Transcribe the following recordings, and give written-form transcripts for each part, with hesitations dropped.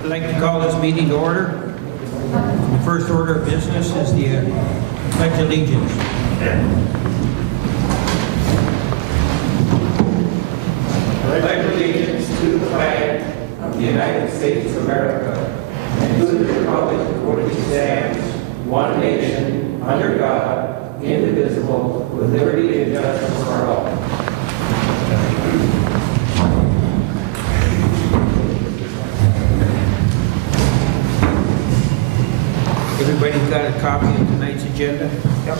I'd like to call this meeting to order. The first order of business is the pledge of allegiance. Pledge allegiance to the flag of the United States of America and to the republic for which it stands, one nation, under God, indivisible, with liberty and justice for all. Everybody's got a copy of tonight's agenda? Yep.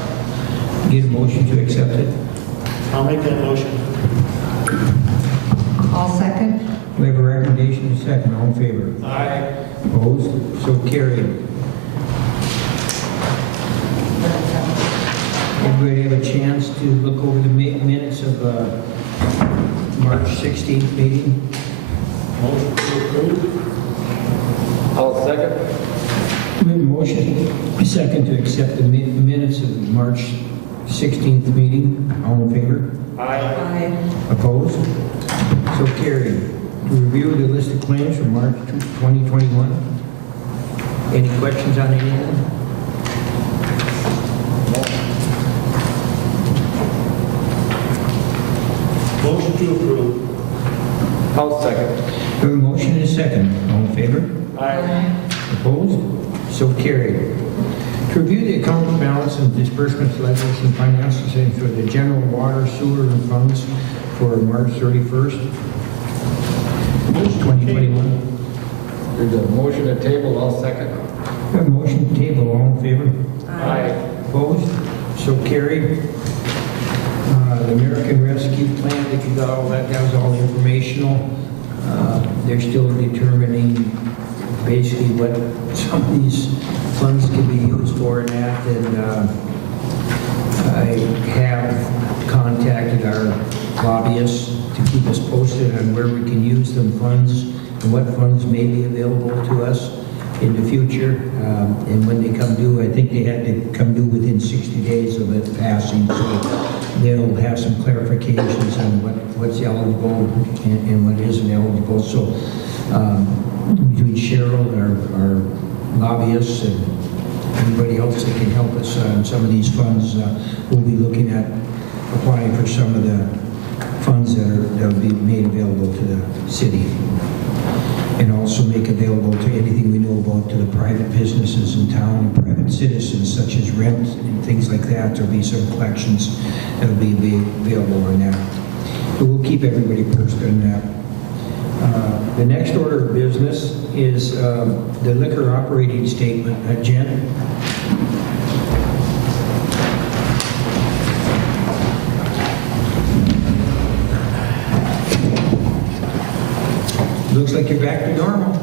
Get a motion to accept it. I'll make that motion. I'll second. We have a recommendation and a second. All in favor? Aye. Opposed? So carried. Everybody have a chance to look over the minutes of March 16th meeting? Motion to approve. I'll second. We have a motion, a second to accept the minutes of the March 16th meeting. All in favor? Aye. Opposed? So carried. To review the list of claims for March 2021. Any questions on any of them? Motion to approve. I'll second. We have a motion and a second. All in favor? Aye. Opposed? So carried. To review the account balance and disbursements, levies, and financial statements for the general water, sewer, and funds for March 31st, 2021. There's a motion to table, I'll second. We have a motion to table. All in favor? Aye. Opposed? So carried. The American Rescue Plan, if you got all that, that was all informational. They're still determining basically what some of these funds can be used for and that. And I have contacted our lobbyists to keep us posted on where we can use them funds and what funds may be available to us in the future. And when they come due, I think they had to come due within 60 days of it passing. So they'll have some clarifications on what's eligible and what isn't eligible. So between Cheryl, our lobbyists, and anybody else that can help us on some of these funds, we'll be looking at applying for some of the funds that will be made available to the city. And also make available to anything we know about to the private businesses in town, private citizens such as rent and things like that. There'll be some collections that'll be available on that. But we'll keep everybody posted on that. The next order of business is the liquor operating statement. Jen? Looks like you're back to normal.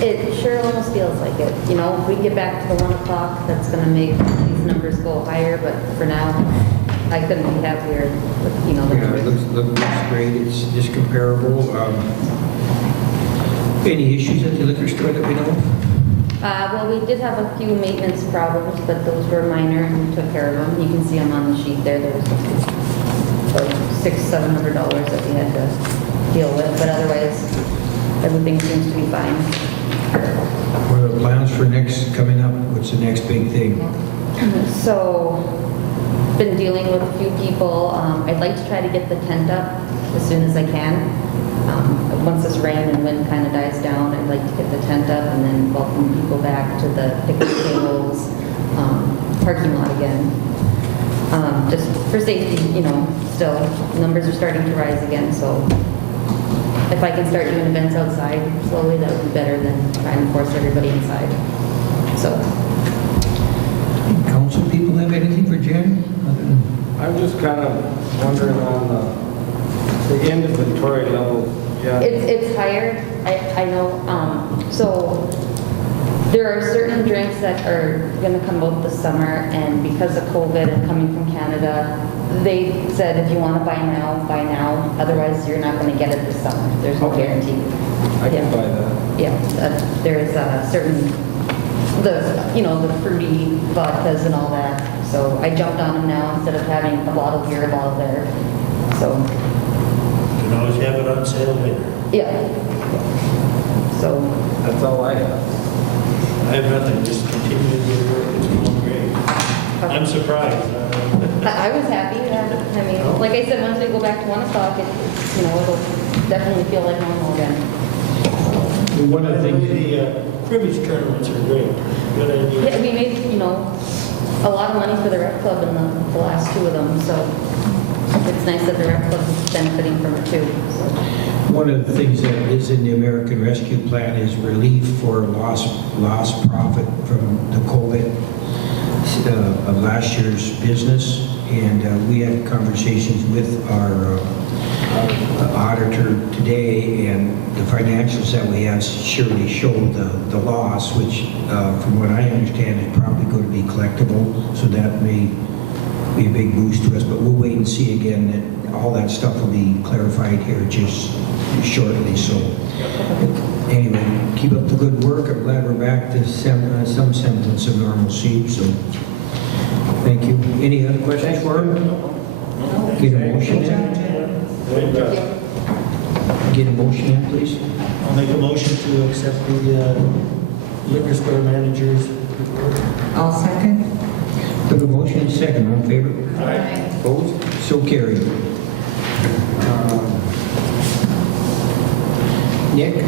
It sure almost feels like it. You know, if we get back to the 1 o'clock, that's going to make these numbers go higher. But for now, I couldn't be happier with, the Yeah, it numbers. looks great. It's just comparable. Any issues at the liquor store that we know of? Well, we did have a few maintenance problems, but those were minor and we took care of them. You can see them on the sheet there. There was about $600-700 that we had to deal with, but otherwise, everything seems to be fine. What are the plans for next coming up? What's the next big thing? So, been dealing with a few people. I'd like to try to get the tent up as soon as I can. Once this rain and wind kind of dies down, I'd like to get the tent up and then welcome people back to the picnic tables, parking lot again. Just for safety, still, numbers are starting to rise again, so if I can start doing events outside slowly, that would be better than trying to force everybody inside. So, Council people have anything for Jen? I'm just kind of wondering on the inventory level. Yeah. it's higher, I know. So there are certain drinks that are going to come out this summer, and because of COVID and coming from Canada, they said if you want to buy now, buy now. Otherwise, you're not going to get it this summer. There's no guarantee. I can buy that. Yeah, there's certain the fruity vodkas and all that. So I jumped on them now instead of having a bottle here, a bottle there. So You can always have it on sale later. yeah. So, That's all I have. I have nothing, just continue to do your work, it's going great. I'm surprised. I was happy, yeah. I mean, like I said, once we go back to 1 o'clock, it'll definitely feel like normal again. One of the things, The cribbage tournaments are great. Good idea. Yeah, we made, a lot of money for the rec club in the last 2 of them, so it's nice that the rec club is benefiting from it too, so. one of the things that is in the American Rescue Plan is relief for lost profit from the COVID of last year's business. And we had conversations with our auditor today, and the financials that we have surely show the loss, which from what I understand is probably going to be collectible, so that may be a big boost to us, but we'll wait and see again. That all that stuff will be clarified here just shortly. So anyway, keep up the good work. I'm glad we're back to some semblance of normalcy. So thank you. Any other questions for him? Get a motion in. Great job. Get a motion in, please. I'll make a motion to accept the liquor store manager's report. I'll second. Have a motion and a second. All in favor? Aye. Opposed? So carried. Nick?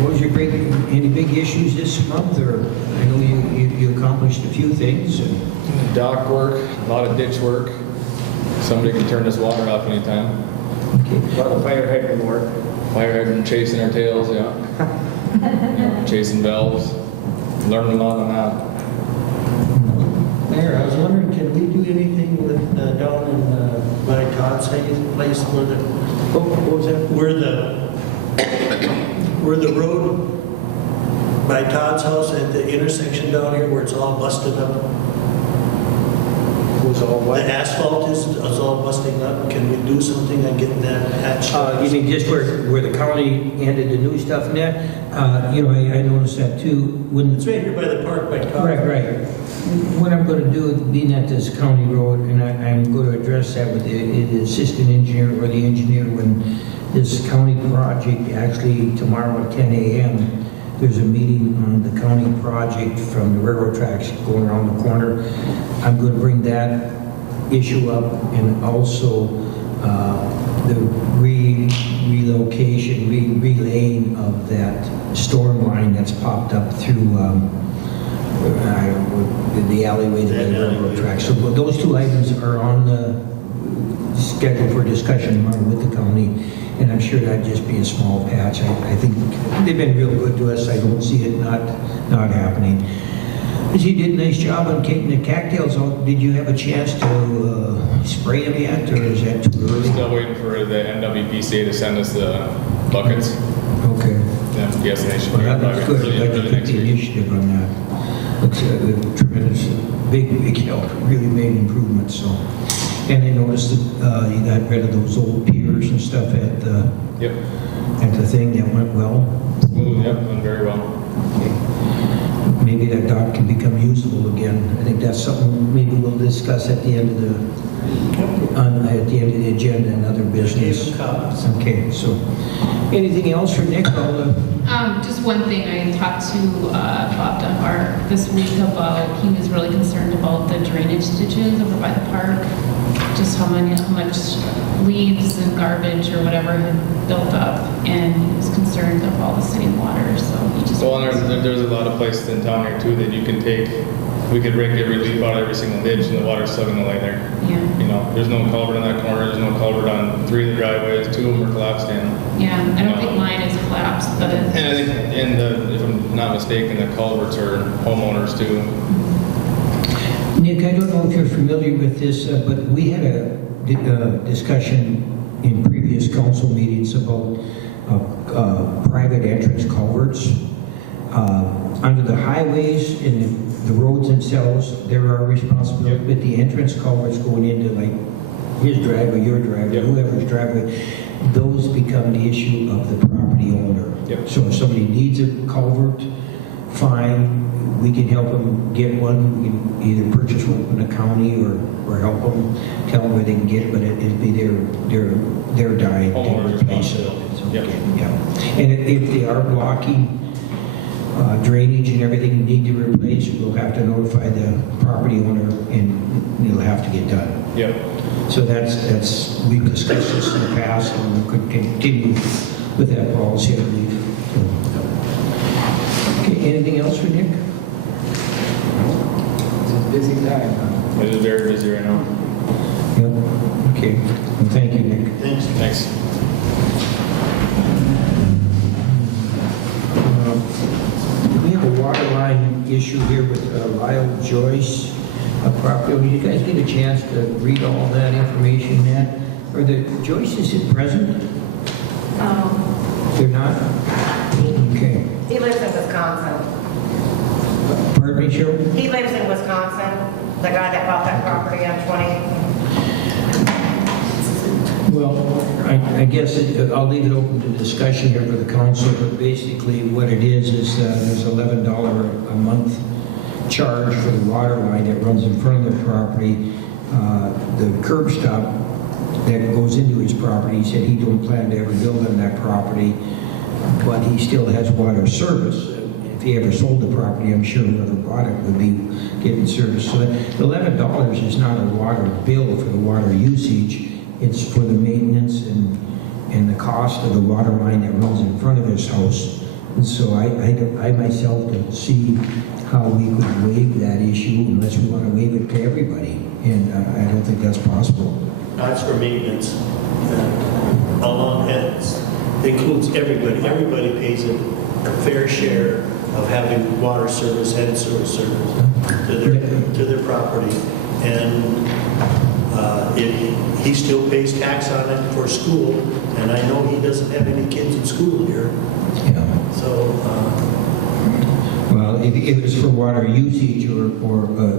What was your any big issues this month? Or I know you accomplished a few things. Dock work, a lot of ditch work. Somebody can turn this water off anytime. Okay. A lot of fire hydrant work. Fire hydrant chasing our tails, yeah. Chasing valves, learning a lot on that. Mayor, I was wondering, can we do anything with down in by Todd's place where What was that? where the road by Todd's house at the intersection down here where it's all busted up? Was all The what? asphalt is all busting up. Can we do something on getting that patched up? You mean just where the county ended the new stuff in that? I noticed that too. It's right here by the park by Todd's. Right. What I'm going to do, being at this county road, and I'm going to address that with the assistant engineer or the engineer when this county project, actually tomorrow at 10 a.m., there's a meeting on the county project from the railroad tracks going around the corner. I'm going to bring that issue up, and also the relaying of that storm line that's popped up through the alleyway to the railroad tracks. So those 2 items are on the schedule for discussion tomorrow with the county. And I'm sure that'd just be a small patch. I think they've been real good to us. I don't see it not happening. But you did a nice job on taking the cattails out. Did you have a chance to spray them yet, or is that too We're early? still waiting for the NWPCA to send us the buckets. Okay. Yeah, yes, they should Well, be that looks arriving good. I'd like to early take next the week. initiative on that. Looks a tremendous, big help. Really made improvements. So, and I noticed that you got rid of those old piers and stuff at the Yep, thing. That went well. smooth, yep, went very well. Okay. Maybe that dock can become usable again. I think that's something maybe we'll discuss at the end of the agenda and other business. Gave them comments. Okay, so anything else for Nick? Just one thing, I talked to Bob Dunbar this week about, he was really concerned about the drainage ditches over by the park, just how much leaves and garbage or whatever had built up, and he was concerned of all the city water, so he just. Well, and there's a lot of places in town here too that you can take, we could get relief out of every single ditch and the water's still gonna lay there. Yeah, There's no culvert in that corner, there's no culvert on 3 of the driveways, 2 of them are collapsed in. yeah, I don't think mine is collapsed, but. And I think, if I'm not mistaken, the culverts are homeowners too. Nick, I don't know if you're familiar with this, but we had a discussion in previous council meetings about private entrance culverts. Under the highways and the roads themselves, there are responsibility, Yep. but the entrance culverts going into like his driveway, your driveway, Yep. whoever's driveway, those become the issue of the property owner. Yep. So if somebody needs a culvert, fine, we can help them get one. We can either purchase one from the county or help them, tell them where they can get it, but it'd be their dime to Homeowner's replace it. responsibility. It's Yep. okay, yeah. And if they are blocking drainage and everything you need to replace, we'll have to notify the property owner and it'll have to get done. Yep. So that's, we've discussed this in the past and we could continue with that policy, I believe. Okay, anything else for Nick? It's a busy time, huh? It is very busy right now. Yep, okay. Well, thank you, Nick. Thanks. Thanks. We have a water line issue here with Lyle Joyce, a property owner. You guys get a chance to read all that information yet? Are the Joyces at present? They're not? Okay. He lives in Wisconsin. Pardon me, Cheryl? He lives in Wisconsin, the guy that bought that property on 20. Well, I guess I'll leave it open to discussion here for the council, but basically what it is there's $11 a month charge for the water line that runs in front of the property. The curb stop that goes into his property, he said he don't plan to ever build on that property, but he still has water service. If he ever sold the property, I'm sure whoever bought it would be getting service. So that $11 is not a water bill for the water usage. It's for the maintenance and the cost of the water line that runs in front of his house. And so I myself don't see how we could waive that issue unless we want to waive it to everybody. And I don't think that's possible. That's for maintenance. Along ends. It includes everybody. Everybody pays a fair share of having water service and sewer service to their property. And he still pays tax on it for school, and I know he doesn't have any kids in school here. Yeah. So, Well, if it was for water usage or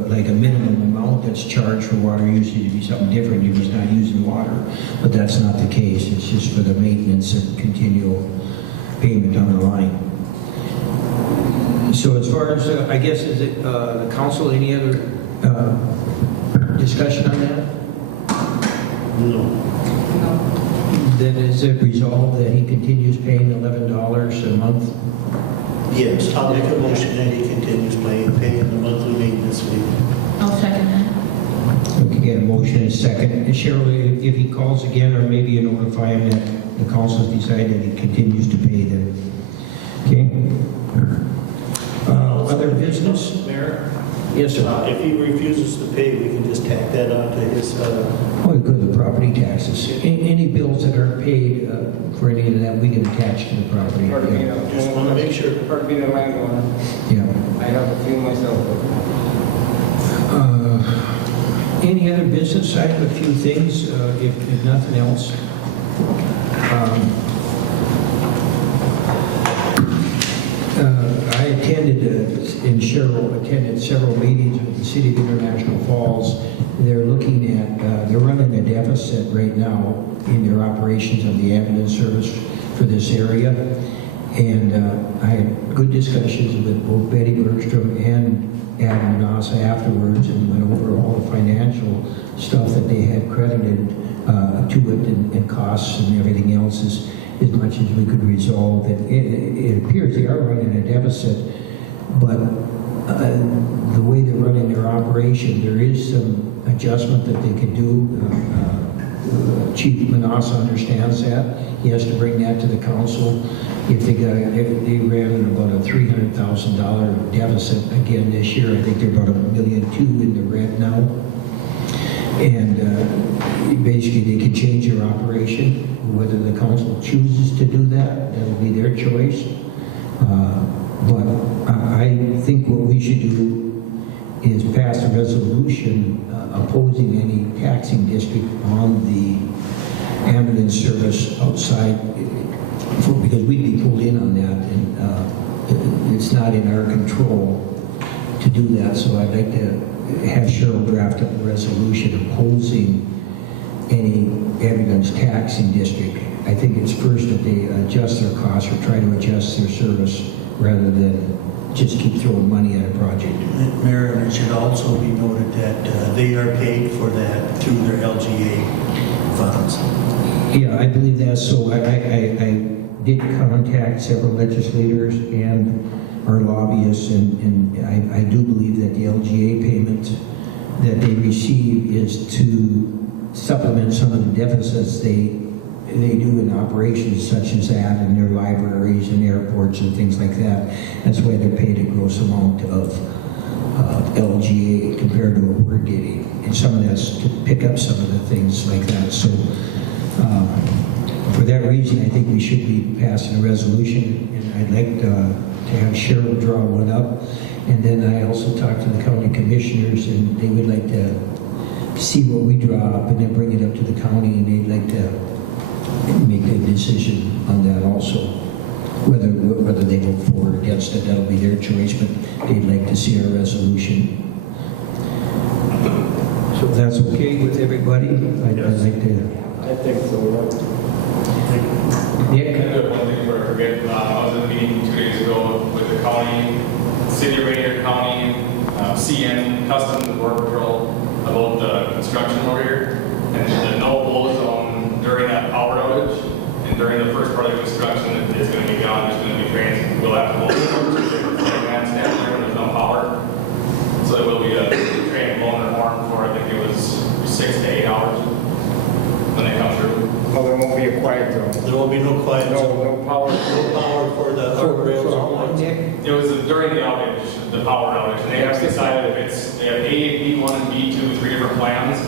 like a minimum amount that's charged for water usage, it'd be something different if he's not using water. But that's not the case. It's just for the maintenance and continual payment on the line. So as far as, I guess, is it the council, any other discussion on that? no. Then is it resolved that he continues paying $11 a month? Yes, I'll make a motion that he continues paying the monthly maintenance fee. I'll second that. We can get a motion in a second. And Cheryl, if he calls again, or maybe you notify him that the council's decided he continues to pay then. Okay? Other business? Mayor? Yes, sir. If he refuses to pay, we can just tack that on to his, Oh, good, the property taxes. Any bills that aren't paid for any of that, we can attach to the property. Part of being Yeah. a just want to make sure. part of being a landowner. Yeah. I have a few myself. Any other business? I have a few things, if nothing else. I attended, and Cheryl attended several meetings with the City of International Falls. They're looking at, they're running a deficit right now in their operations of the ambulance service for this area. And I had good discussions with both Betty Bergstrom and Adam Manassa afterwards and went over all the financial stuff that they had credited to it and costs and everything else as much as we could resolve. It appears they are running a deficit, but the way they're running their operation, there is some adjustment that they can do. Chief Manassa understands that. He has to bring that to the council. If they ran about a $300,000 deficit again this year, I think they're about $1.2 million in the red now. And basically they can change their operation. Whether the council chooses to do that, that'll be their choice. But I think what we should do is pass a resolution opposing any taxing district on the ambulance service outside, because we'd be pulled in on that, and it's not in our control to do that. So I'd like to have Cheryl draft up a resolution opposing any ambulance taxing district. I think it's first that they adjust their costs or try to adjust their service rather than just keep throwing money at a project. Mayor, it should also be noted that they are paid for that through their LGA funds. Yeah, I believe that's so. I did contact several legislators and our lobbyists, and I do believe that the LGA payment that they receive is to supplement some of the deficits they do in operations such as that, in their libraries and airports and things like that. That's why they're paid a gross amount of LGA compared to what we're getting. And some of that's to pick up some of the things like that. So for that reason, I think we should be passing a resolution, and I'd like to have Cheryl draw one up. And then I also talked to the county commissioners, and they would like to see what we draw up and then bring it up to the county, and they'd like to make a decision on that also. Whether they vote for or against it, that'll be their choice, but they'd like to see our resolution. So if that's okay with everybody, I'd like to. I think so, Nick? I have one thing before I forget. I was in a meeting 2 days ago with the county, City of Ranier County, CN, Customs and Border Patrol about the construction over here. And the no-blow zone during that power outage and during the first part of the construction is going to be gone. There's going to be trains. We'll have to blow man stand there when there's no power. So there will be a train blowing their horn for, I think it was 6 to 8 hours when they come through. Oh, there won't be a quiet zone. There will be no quiet zone. No power. No power for the rails. For how long, Nick? It was during the outage, the power outage, and they have decided if it's, they have A, B1, and B2, 3 different plans.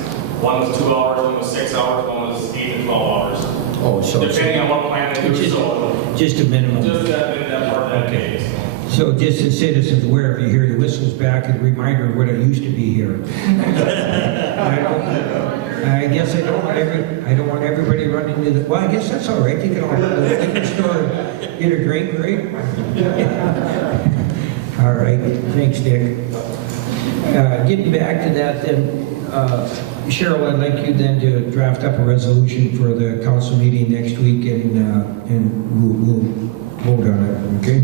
One was 2 hours, one was 6 hours, one was 8 to 12 hours. Oh, so Depending on what plan they do, so just a minimum. just that part of that Okay. day. So just as citizens aware, if you hear the whistles back, a reminder of what it used to be here. I guess I don't want everybody running to the, well, I guess that's all right. You can all go to the liquor store and get a drink, right? All right, thanks, Dick. Getting back to that then, Cheryl, I'd like you then to draft up a resolution for the council meeting next week, and we'll vote on it, okay?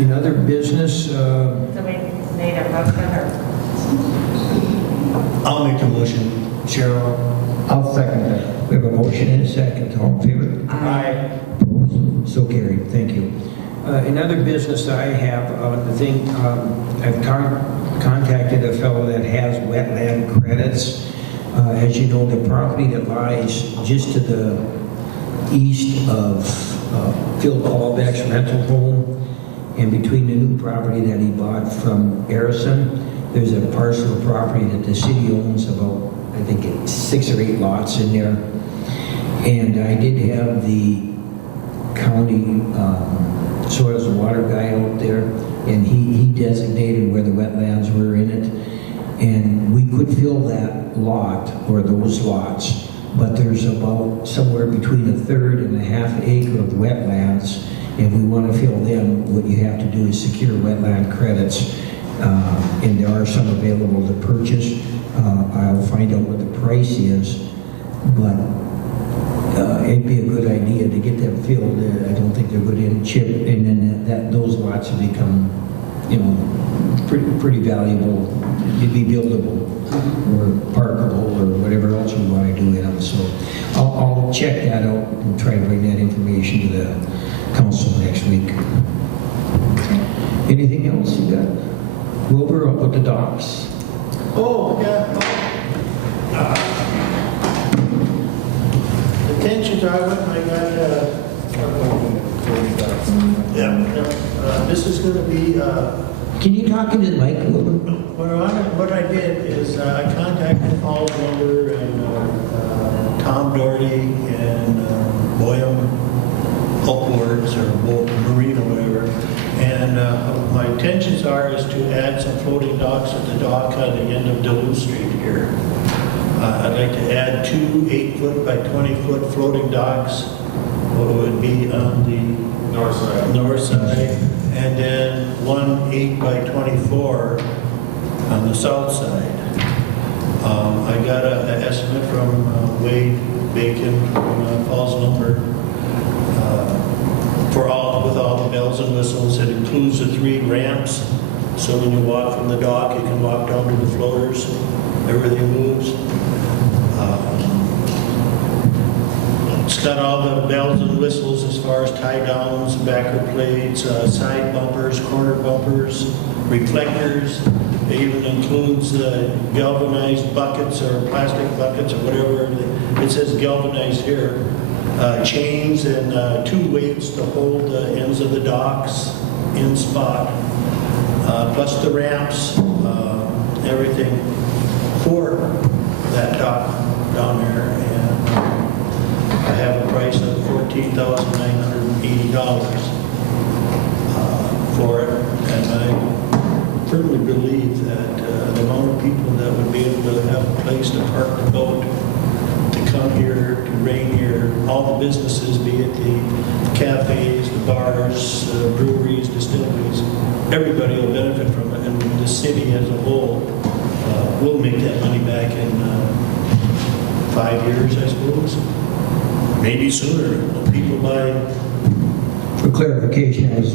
In other business, So we need a motion or? I'll make the motion, Cheryl. I'll second that. we have a motion and a second. All in favor? Aye. Opposed? So carried. Thank you. In other business, I have the thing, I've contacted a fellow that has wetland credits. As you know, the property that lies just to the east of Phil Paulbeck's rental home and between the new property that he bought from Harrison, there's a parcel of property that the city owns, about, I think it's 6 or 8 lots in there. And I did have the county soils and water guy out there, and he designated where the wetlands were in it. And we could fill that lot, or those lots, but there's about somewhere between 1/3 and 1/2 acre of wetlands. If we want to fill them, what you have to do is secure wetland credits. And there are some available to purchase. I'll find out what the price is, but it'd be a good idea to get them filled. I don't think they're good in chip, and then those lots will become, pretty valuable. It'd be buildable or parkable or whatever else we want to do in them. So I'll check that out and try to bring that information to the council next week. Anything else you got? Wilbur, up with the docks. Oh, yeah. The tensions I went, I got, this is going to be, Can you talk into the mic, Wilbur? what I did is I contacted Paul Lumber and Tom Doherty and Boyum Upwards or Marine or whatever. And my intentions is to add some floating docks at the dock at the end of Duluth Street here. I'd like to add 2 8-foot by 20-foot floating docks. What would be on the north side, and then 1 8 by 24 on the south side. I got an estimate from Wade Bacon from Paul's Lumber with all So when you walk from the dock, you can walk down to the floaters, everything moves. It's got all the bells and whistles as far as tie downs, backer plates, side bumpers, corner bumpers, reflectors. It even includes galvanized buckets or plastic buckets or whatever. It says galvanized here. Chains and 2 weights to hold the ends of the docks in spot. Plus the ramps, everything for that dock down there. And I have a price of $14,980 for it. And I firmly believe that the amount of people that would be able to have a place to park the boat, to come here, to Ranier, all the businesses, be it the cafes, the bars, breweries, distilleries, everybody will benefit from it. And the city as a whole will make that money back in 5 years, I suppose. Maybe sooner. People buy For clarification, it was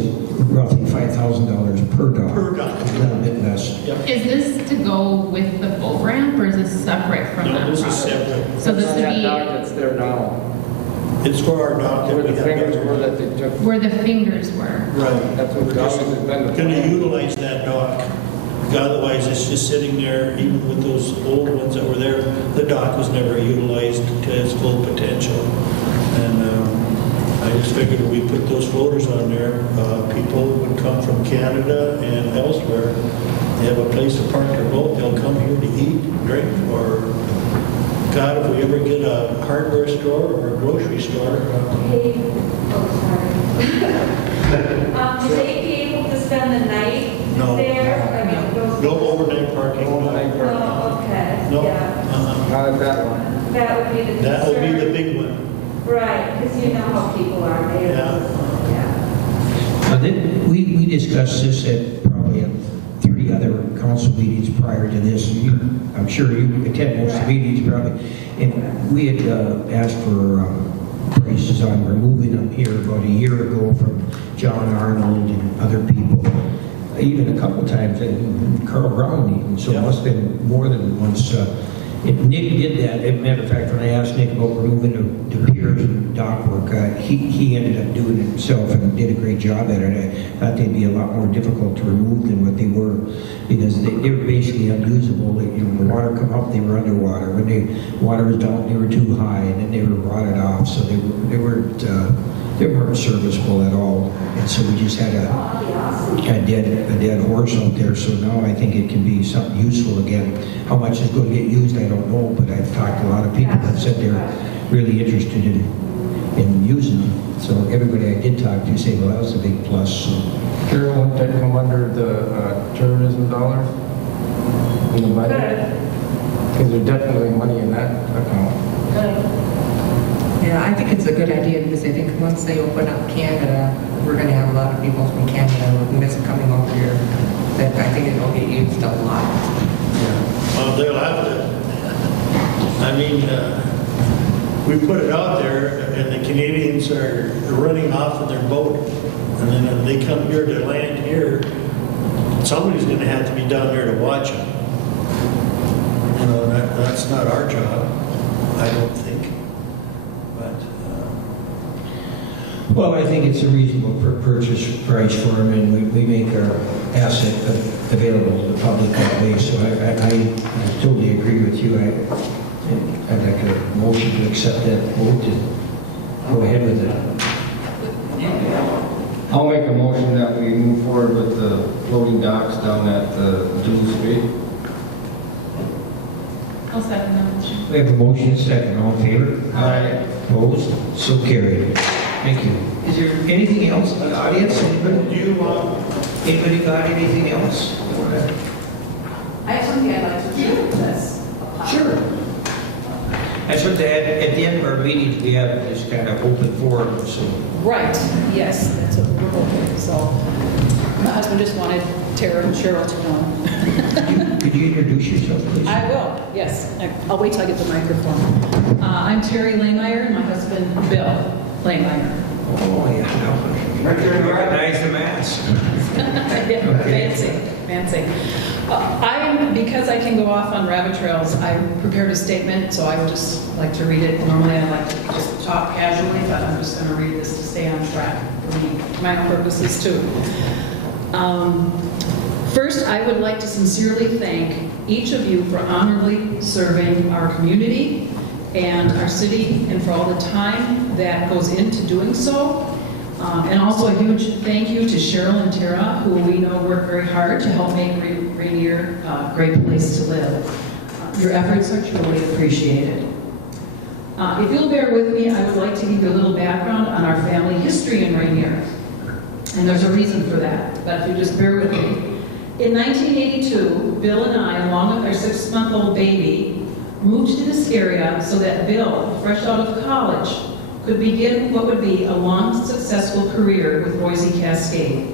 roughly $5,000 per dock. Per dock. A little bit less. Yep. Is this to go with the boat ramp, or is this separate from that No, this is property? separate. So this would That dock be that's there now, It's for our dock that where we the have. fingers were that they took. where the fingers were. Right. That's what We're the just dock has been. going to utilize that dock. Otherwise, it's just sitting there, even with those old ones that were there, the dock was never utilized to its full potential. And I just figured if we put those floaters on there, people would come from Canada and elsewhere. They have a place to park their boat, they'll come here to eat, drink, or God, if we ever get a hardware store or a grocery store, Hey, do they be able to spend the night No. there? I mean, those- no overnight parking. Overnight parking. Oh, okay, No. yeah. Not at that one. That would be the concern. That would be the big one. Right, because you know how people are there. Yeah. Yeah. We discussed this at probably 3 other council meetings prior to this. I'm sure you attend most of the meetings probably. And we had asked for prices on removing them here about a year ago from John Arnold and other people. Even a couple times, and Carl Brown even, so it Yeah. must have been more than once. Nick did that. As a matter of fact, when I asked Nick about removing the piers and dock work, he ended up doing it himself and did a great job at it. I thought they'd be a lot more difficult to remove than what they were, because they were basically unusable. When the water come up, they were underwater. When the water was down, they were too high, and then they were rotted off, so they weren't serviceable at all. And so we just had a dead horse out there. So now I think it can be something useful again. How much is going to get used, I don't know, but I've talked to a lot of people that said they're really interested in using them. So everybody I did talk to say, well, that was a big plus. So. Carol, won't that come under the tourism dollars in the budget? Good, Because there's definitely money in that account. good. Yeah, I think it's a good idea because I think once they open up Canada, we're going to have a lot of people from Canada who miss coming over here. That I think it'll get used a lot. Well, they'll have to. I mean, we put it out there, and the Canadians are running off in their boat, and then if they come here to land here, somebody's going to have to be down there to watch them. You know, that's not our job, I don't think. But Well, I think it's a reasonable purchase price for them, and we make our asset available to the public that way. So I totally agree with you. I'd like a motion to accept that vote and go ahead with it. I'll make a motion that we move forward with the floating docks down at Dune Street. I'll second that motion. We have a motion and a second. All in favor? Aye. Opposed? So carried. Thank you. Is there anything else in the audience? Anybody got anything else? I have something I'd like to do with this. Sure. That's what at the end of our meetings, we have this kind of open forum, so. Right, yes, that's what we're hoping. So my husband just wanted Tara and Cheryl to know. Could you introduce yourself, please? I will, yes. I'll wait till I get the microphone. I'm Terry Langmeyer and my husband, Bill. playing minor. Oh, yeah, no. Recognize the mask. Fancy. Because I can go off on rabbit trails, I prepared a statement, so I would just like to read it. Normally I like to just talk casually, but I'm just going to read this to stay on track for me, my own purposes too. First, I would like to sincerely thank each of you for honorably serving our community and our city, and for all the time that goes into doing so. And also a huge thank you to Cheryl and Tara, who we know work very hard to help make Ranier a great place to live. Your efforts are truly appreciated. If you'll bear with me, I would like to give you a little background on our family history in Ranier. And there's a reason for that, but if you just bear with me. In 1982, Bill and I, along with our 6-month-old baby, moved to this area so that Bill, fresh out of college, could begin what would be a long, successful career with Boise Cascade.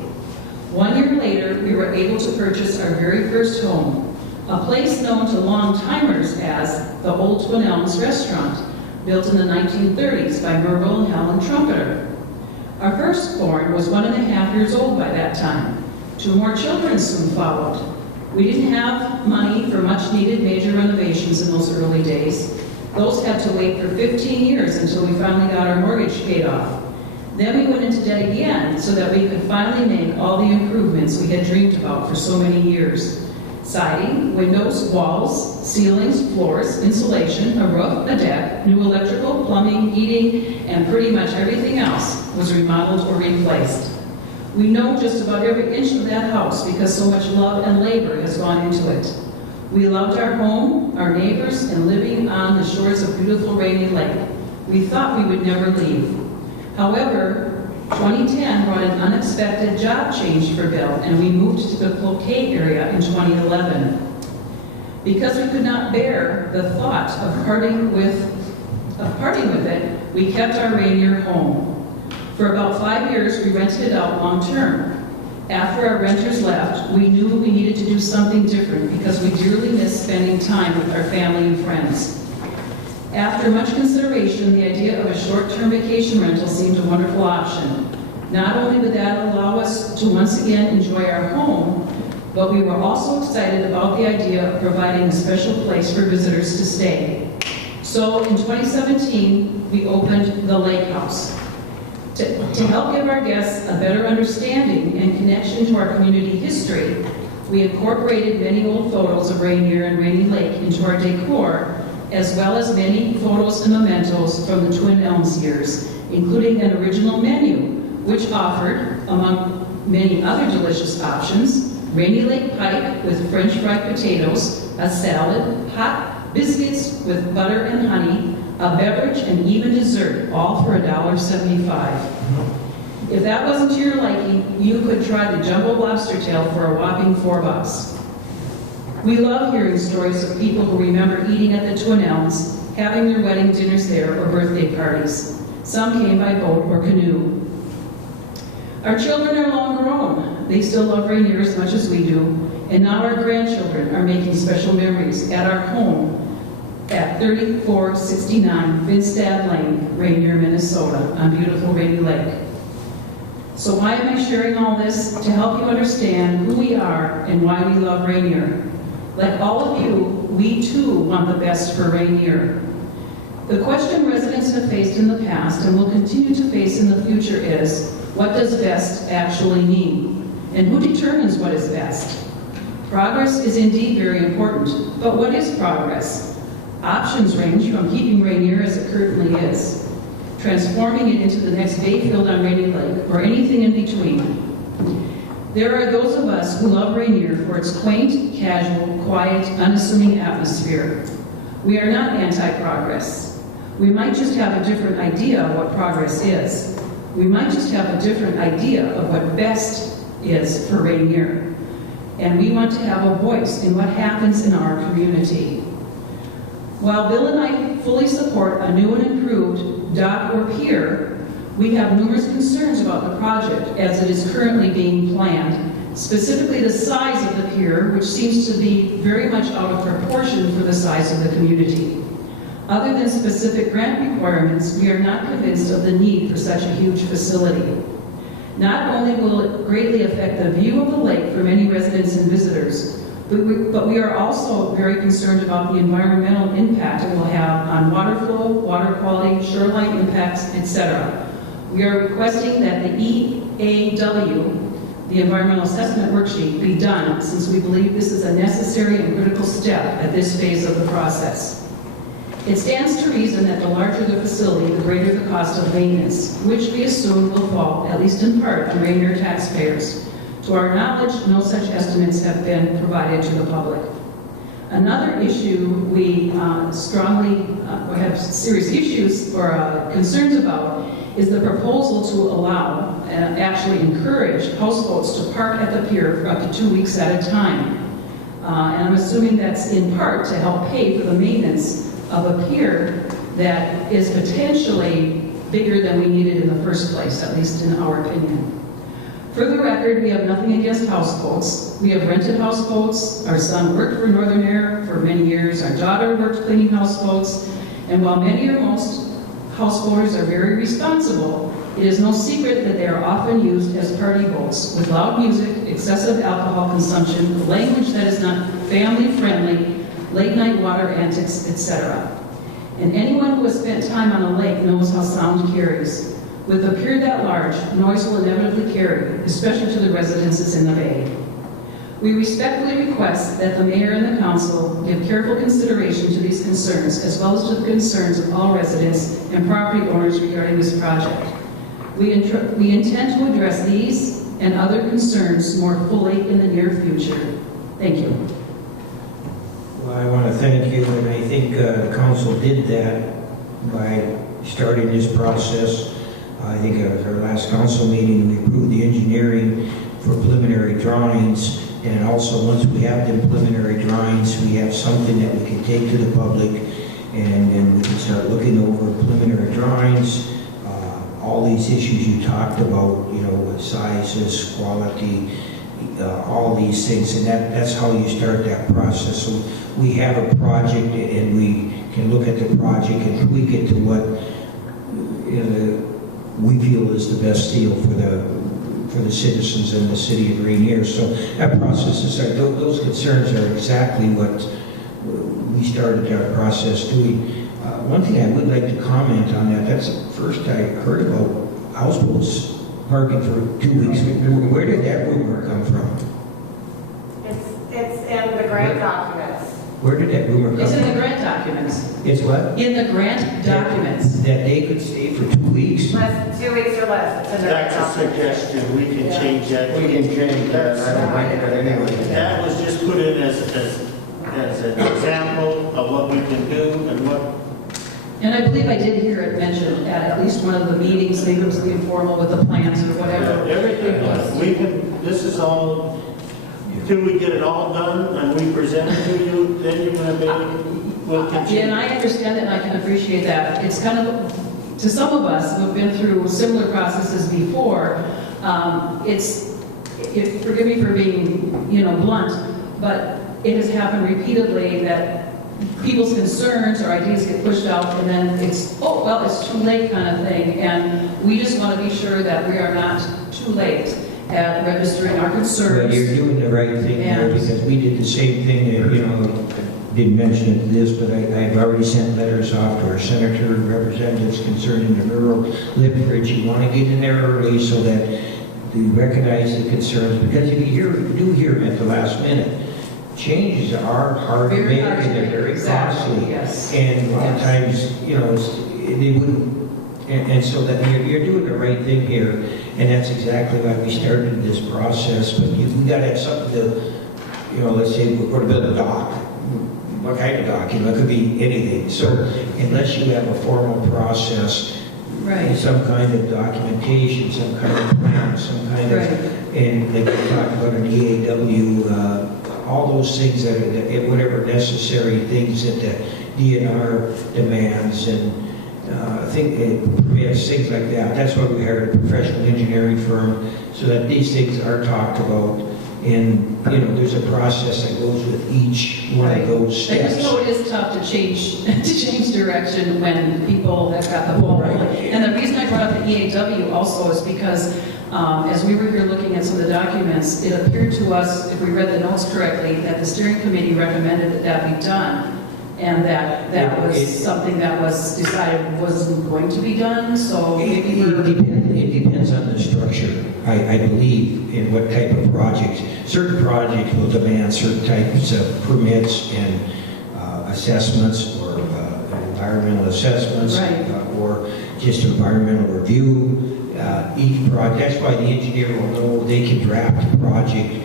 1 year later, we were able to purchase our very first home, a place known to long-timers as the Old Twin Elms Restaurant, built in the 1930s by Merville and Helen Trumpeter. Our firstborn was 1.5 years old by that time. 2 more children soon followed. We didn't have money for much-needed major renovations in those early days. Those had to wait for 15 years until we finally got our mortgage paid off. Then we went into debt again so that we could finally make all the improvements we had dreamed about for so many years. Siding, windows, walls, ceilings, floors, insulation, a roof, a deck, new electrical, plumbing, heating, and pretty much everything else was remodeled or replaced. We know just about every inch of that house because so much love and labor has gone into it. We loved our home, our neighbors, and living on the shores of beautiful Rainy Lake. We thought we would never leave. However, 2010 brought an unexpected job change for Bill, and we moved to the Cloquet area in 2011. Because we could not bear the thought of parting with it, we kept our Ranier home. For about 5 years, we rented it out long-term. After our renters left, we knew we needed to do something different because we dearly missed spending time with our family and friends. After much consideration, the idea of a short-term vacation rental seemed a wonderful option. Not only would that allow us to once again enjoy our home, but we were also excited about the idea of providing a special place for visitors to stay. So in 2017, we opened the Lake House. To help give our guests a better understanding and connection to our community history, we incorporated many old photos of Ranier and Rainy Lake into our decor, as well as many photos and mementos from the Twin Elms years, including an original menu, which offered, among many other delicious options, Rainy Lake pike with French fried potatoes, a salad, hot biscuits with butter and honey, a beverage, and even dessert, all for $1.75. If that wasn't to your liking, you could try the jumbo lobster tail for a whopping $4. We love hearing stories of people who remember eating at the Twin Elms, having their wedding dinners there, or birthday parties. Some came by boat or canoe. Our children are long grown. They still love Ranier as much as we do, and now our grandchildren are making special memories at our home at 3469 Finstad Lane, Ranier, Minnesota, on beautiful Rainy Lake. So why am I sharing all this? To help you understand who we are and why we love Ranier. Like all of you, we too want the best for Ranier. The question residents have faced in the past and will continue to face in the future is, what does best actually mean? And who determines what is best? Progress is indeed very important, but what is progress? Options range from keeping Ranier as it currently is, transforming it into the next Bayfield on Rainy Lake, or anything in between. There are those of us who love Ranier for its quaint, casual, quiet, unassuming atmosphere. We are not anti-progress. We might just have a different idea of what progress is. We might just have a different idea of what best is for Ranier. And we want to have a voice in what happens in our community. While Bill and I fully support a new and improved dock or pier, we have numerous concerns about the project as it is currently being planned, specifically the size of the pier, which seems to be very much out of proportion for the size of the community. Other than specific grant requirements, we are not convinced of the need for such a huge facility. Not only will it greatly affect the view of the lake for many residents and visitors, but we are also very concerned about the environmental impact it will have on water flow, water quality, shoreline impacts, etc. We are requesting that the EAW, the Environmental Assessment Worksheet, be done, since we believe this is a necessary and critical step at this phase of the process. It stands to reason that the larger the facility, the greater the cost of maintenance, which we assume will fall, at least in part, on Ranier taxpayers. To our knowledge, no such estimates have been provided to the public. Another issue we have serious issues or concerns about is the proposal to allow and actually encourage houseboats to park at the pier for up to 2 weeks at a time. And I'm assuming that's in part to help pay for the maintenance of a pier that is potentially bigger than we needed in the first place, at least in our opinion. For the record, we have nothing against houseboats. We have rented houseboats. Our son worked for Northern Air for many years. Our daughter worked cleaning houseboats. And while many or most houseboaters are very responsible, it is no secret that they are often used as party boats with loud music, excessive alcohol consumption, language that is not family-friendly, late-night water antics, etc. And anyone who has spent time on a lake knows how sound carries. With a pier that large, noise will inevitably carry, especially to the residences in the bay. We respectfully request that the mayor and the council give careful consideration to these concerns, as well as to the concerns of all residents and property owners regarding this project. We intend to address these and other concerns more fully in the near future. Thank you. Well, I want to thank you, and I think the council did that by starting this process. I think at our last council meeting, we approved the engineering for preliminary drawings, and also once we have the preliminary drawings, we have something that we can take to the public, and then we can start looking over preliminary drawings, all these issues you talked about, you know, with sizes, quality, all these things, and that's how you start that process. So we have a project, and we can look at the project and tweak it to what, you know, we feel is the best deal for the citizens in the city of Ranier. So that process is, those concerns are exactly what we started our process doing. One thing I would like to comment on that's the first I heard about houseboats parking for 2 weeks. Where did that rumor come from? It's in the grant documents. Where did that rumor come from? It's in the grant documents. It's what? In the grant documents. That they could stay for 2 weeks? Less, 2 weeks or less. It's in the grant That's a documents. suggestion, we can change that. We can change that, I don't like that anyway. That was just put in as an example of what we can do and what. And I believe I did hear it mentioned at least one of the meetings, maybe it was the informal with the plans or whatever. Everything, we can, this is all, till we get it all done and we present it to you, then you're going to be, we'll continue. Yeah, and I understand that and I can appreciate that. It's kind of, to some of us who have been through similar processes before, forgive me for being, blunt, but it has happened repeatedly that people's concerns or ideas get pushed out and then it's, oh, well, it's too late kind of thing. And we just want to be sure that we are not too late at registering our concerns. Well, you're doing the right thing here, because we did the same thing, I didn't mention it this, but I've already sent letters off to our senator and representatives concerning the rural lift bridge. You want to get in there early so that you recognize the concerns, because if you do hear them at the last minute, changes are hard to make, and they're very costly. Yes. And a lot of times, they wouldn't, and so that you're doing the right thing here, and that's exactly why we started this process. But we got to have something to, let's say we're going to build a dock. What kind of dock? It could be anything. So unless you have a formal process, right, some kind of documentation, some kind of plan, some kind of, and like we talked about an EAW, all those things that are, whatever necessary things that the DNR demands, and things like that. That's why we hired a professional engineering firm, so that these things are talked about, And, you know, there's a process that goes with each one of those I steps. just know it is tough to change, direction when people have got the ball rolling. And the reason I brought up the EAW also is because as we were here looking at some of the documents, it appeared to us, if we read the notes correctly, that the steering committee recommended that that be done. And that was something that was decided wasn't going to be done, so maybe we're... It depends on the structure, I believe, in what type of projects. Certain projects will demand certain types of permits and assessments or environmental assessments Right. or just environmental review. Each project, that's why the engineer will know they can draft a project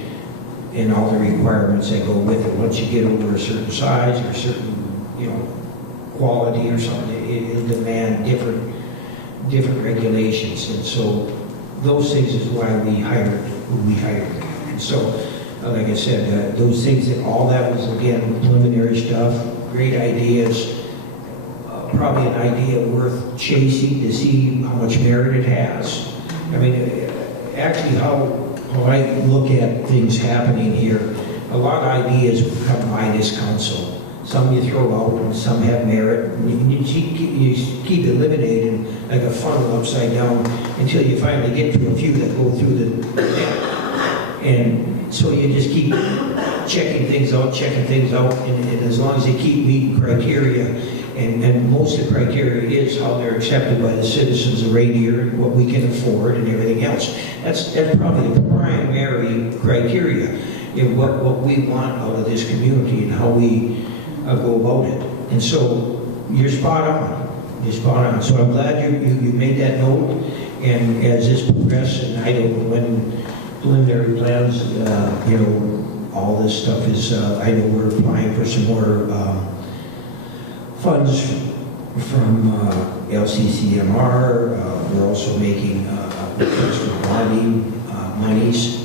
and all the requirements that go with it. Once you get over a certain size or a certain, you know, quality or something, it'll demand different regulations. And so those things is why we hired them. And so, like I said, those things, all that was, again, preliminary stuff, great ideas, probably an idea worth chasing to see how much merit it has. I mean, actually, how I look at things happening here, a lot of ideas come by this council. Some you throw out, and some have merit. You keep eliminating like a funnel upside down until you finally get to a few that go through the net. And so you just keep checking things out, and as long as they keep meeting criteria, and most of the criteria is how they're accepted by the citizens of Ranier, and what we can afford, and everything else. That's probably the primary criteria in what we want out of this community and how we go about it. And so you're spot on. You're spot on. So I'm glad you made that note. And as this progresses, and I don't know when preliminary plans, you know, all this stuff is, I know we're applying for some more funds from LCCMR. We're also making requests for bonding monies.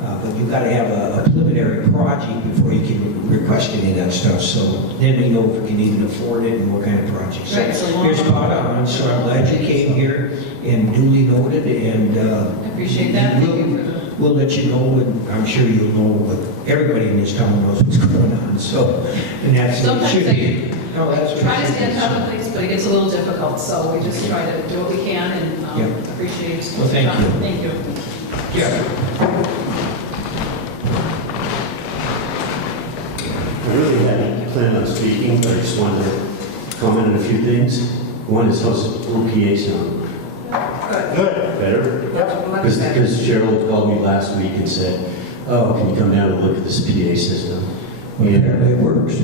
But you've got to have a preliminary project before you can request any of that stuff. So then we know if we can even afford it and what kind of projects. Right, so You're spot on. So I'm glad you came here and duly noted. And I appreciate that. Thank you for the... we'll let you know, and I'm sure you'll know, but everybody in this town knows what's going on. So, and that's what it Sometimes should I be. No, that's what try to it should stay on be. top of things, but it gets a little difficult, so we just try to do what we can and Yeah. appreciate Well, thank your time. you. Thank you. Yeah. I really hadn't planned on speaking, but I just wanted to comment on a few things. One is, how's OPA sound? Good. Better? Yep. Because Gerald called me last week and said, oh, can you come down and look at this PA system? Apparently it works.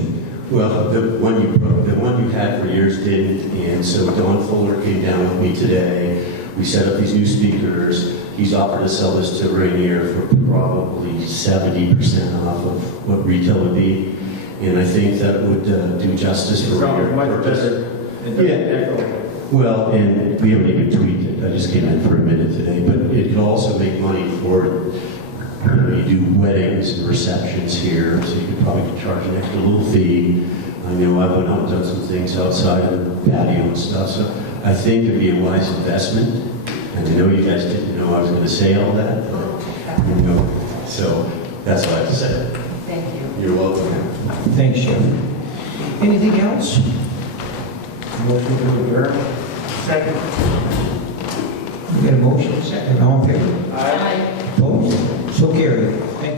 Well, the one you had for years didn't, and so Don Fuller came down with me today. We set up these new speakers. He's offered to sell this to Ranier for probably 70% off of what retail would be. And I think that would do justice for Ranier. Yeah. Well, and we haven't even tweaked it. I just came in for a minute today. But it could also make money for, you do weddings and receptions here, so you could probably charge an extra little fee. I know I've went out and done some things outside of the patio and stuff, so I think it'd be a wise investment. And I know you guys didn't know I was going to say all that, but, you know, so that's what I have to say. Thank you. You're welcome. Thanks, Jeff. Anything else? Motion to adjourn. Second. We got a motion, second, all in favor? Bye. Opposed? So carried. Thank you.